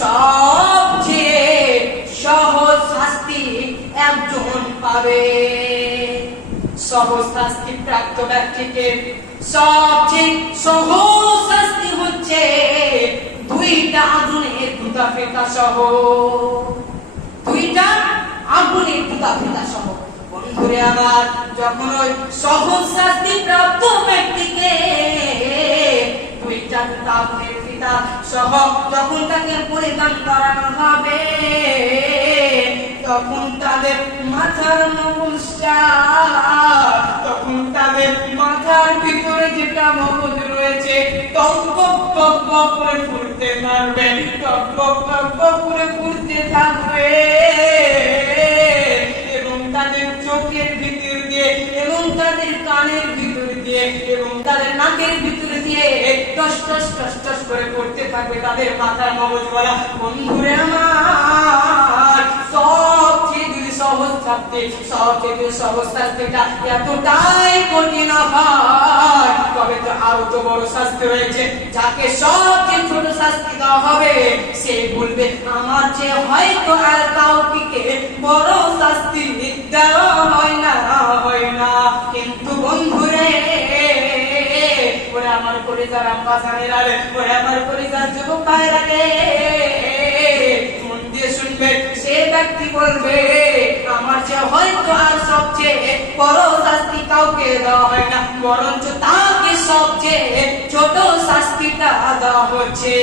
সবচেয়ে সহজ শাস্তি একজন পাবে। সহজ শাস্তি প্রাপ্ত ব্যক্তিকে সবচেয়ে সহজ শাস্তি হচ্ছে দুইটা আগুনের ধুতা ফেটা সহ, দুইটা আগুনের ধুতা ফেটা সহ। বন্ধুরে আমার, যখন ওই সহজ শাস্তি প্রাপ্ত ব্যক্তিকে দুইটা আগুনের ফিতা সহ যখন তাকে পরিধান করানো হবে, তখন তাদের মাথার মগজটা, তখন তাদের মাথার ভিতরে যেটা মগজ রয়েছে টক বক টক বক করে ফুটতে থাকবে, টক বক টক বক করে ফুটতে থাকবে, এবং তাদের চোখের ভিতর দিয়ে, এবং তাদের কানের ভিতর দিয়ে, এবং তাদের নাকের ভিতর দিয়ে টস টস টস টস করে পড়তে থাকবে তাদের মাথার মগজগুলা। বন্ধুরে আমার, সবচেয়ে সহজ শাস্তি, সবচেয়ে সহজ শাস্তিটা এতটাই কঠিন হয়, তবে তো আরো তো বড় শাস্তি রয়েছে। যাকে সবচেয়ে ছোট শাস্তি দেওয়া হবে সে বলবে আমার যে হয়তো আর কাউকে বড় শাস্তি দেওয়া হয় না, হয় না। কিন্তু বন্ধুরে, ওরে আমার পরিবার আম্বাসানের আরে, ওরে আমার পরিবার যুবক ভাইরা রে, মন দিয়ে শুনবে। সে ব্যক্তি বলবে আমার যে হয়তো আর সবচেয়ে বড় শাস্তি কাউকে দেওয়া হয় না, বরঞ্চ তাকে সবচেয়ে ছোট শাস্তিটা দেওয়া হচ্ছে।